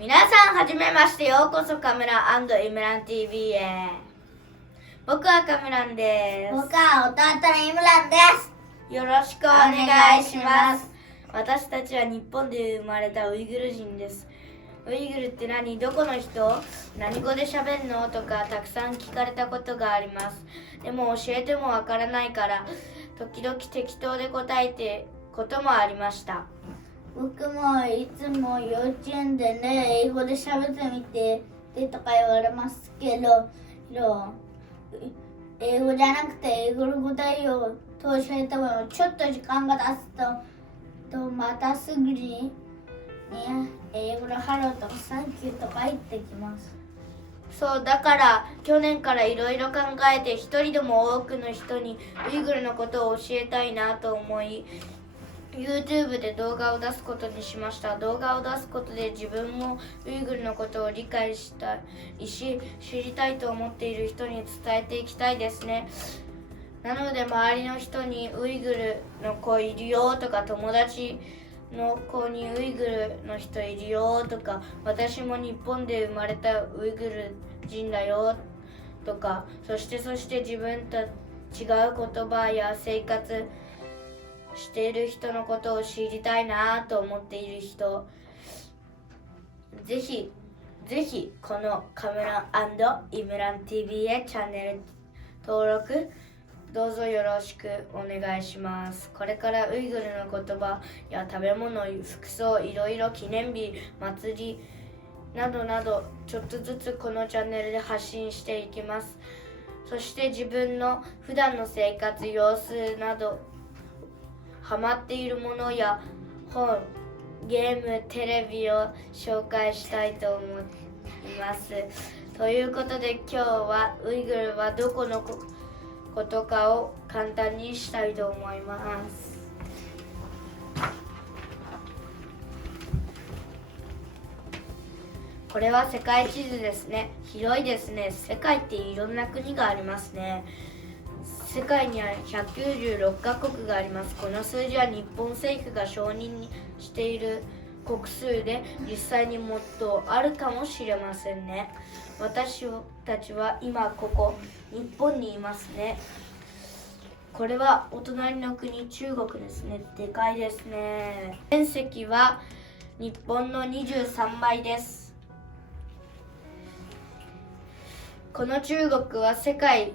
皆さんはじめまして、ようこそカムランイムラン TV へ。僕はカムランです。僕は弟のイムランです。よろしくお願いします。私たちは日本で生まれたウイグル人です。ウイグルって何？どこの人？何語で喋るの？とかたくさん聞かれたことがあります。でも教えてもわからないから時々適当で答えてこともありました。僕もいつも幼稚園でね、英語で喋ってみてとか言われますけど、英語じゃなくて英語の答えを教えてもちょっと時間が経つとまたすぐに、英語のハローとかサンキューとか言ってきます。そうだから去年からいろいろ考えて一人でも多くの人にウイグルのことを教えたいなと思い、YouTube で動画を出すことにしました。動画を出すことで自分もウイグルのことを理解したいし、知りたいと思っている人に伝えていきたいですね。なので周りの人にウイグルの子いるよとか、友達の子にウイグルの人いるよとか、私も日本で生まれたウイグル人だよとか、そして自分と違う言葉や生活している人のことを知りたいなと思っている人、ぜひこのカムランイムラン TV へチャンネル登録どうぞよろしくお願いします。これからウイグルの言葉や食べ物、服装、いろいろ記念日、祭りなどなどちょっとずつこのチャンネルで発信していきます。そして自分の普段の生活様子などハマっているものや本、ゲーム、テレビを紹介したいと思います。ということで今日はウイグルはどこのことかを簡単にしたいと思います。これは世界地図ですね。広いですね。世界っていろんな国がありますね。世界には196カ国があります。この数字は日本政府が承認している国数で、実際にもっとあるかもしれませんね。私たちは今ここ日本にいますね。これはお隣の国中国ですね。でかいですね。面積は日本の23倍です。この中国は世界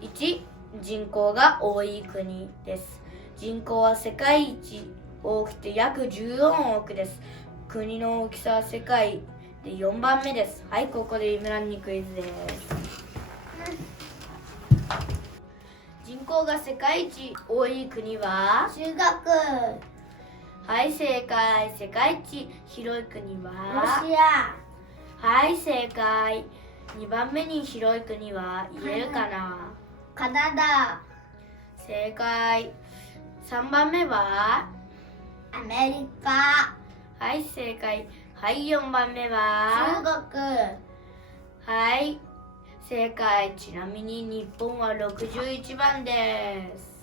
一人口が多い国です。人口は世界一多くて約14億です。国の大きさは世界で4番目です。はい、ここでイムランにクイズです。人口が世界一多い国は？中国。はい、正解。世界一広い国は？ロシア。はい、正解。2番目に広い国は言えるかな？カナダ。正解。3番目は？アメリカ。はい、正解。はい、4番目は？中国。はい、正解。ちなみに日本は61番です。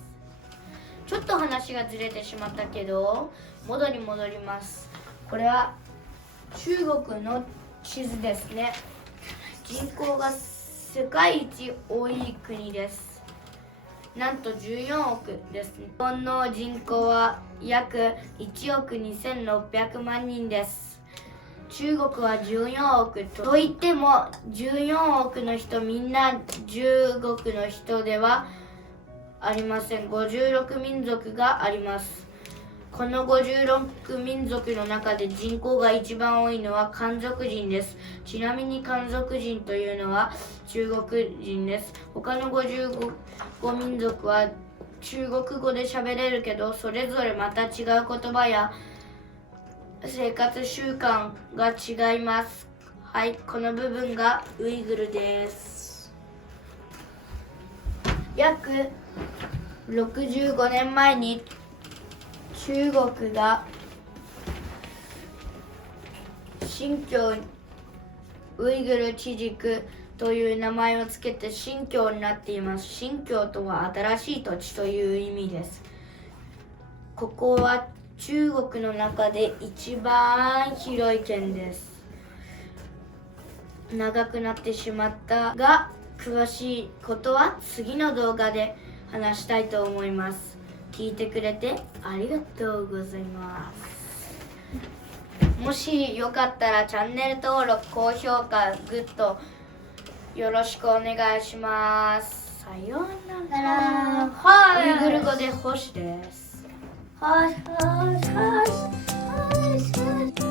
ちょっと話がずれてしまったけど、戻ります。これは中国の地図ですね。人口が世界一多い国です。なんと14億です。日本の人口は約1億2600万人です。中国は14億といっても14億の人みんな中国の人ではありません。56民族があります。この56民族の中で人口が一番多いのは漢族人です。ちなみに漢族人というのは中国人です。他の55民族は中国語で喋れるけど、それぞれまた違う言葉や生活習慣が違います。はい、この部分がウイグルです。約65年前に中国が新疆ウイグル自治区という名前をつけて新疆になっています。新疆とは新しい土地という意味です。ここは中国の中で一番広い県です。長くなってしまったが、詳しいことは次の動画で話したいと思います。聞いてくれてありがとうございます。もしよかったらチャンネル登録、高評価、グッドよろしくお願いします。さようなら。ウイグル語で星です。星星星星星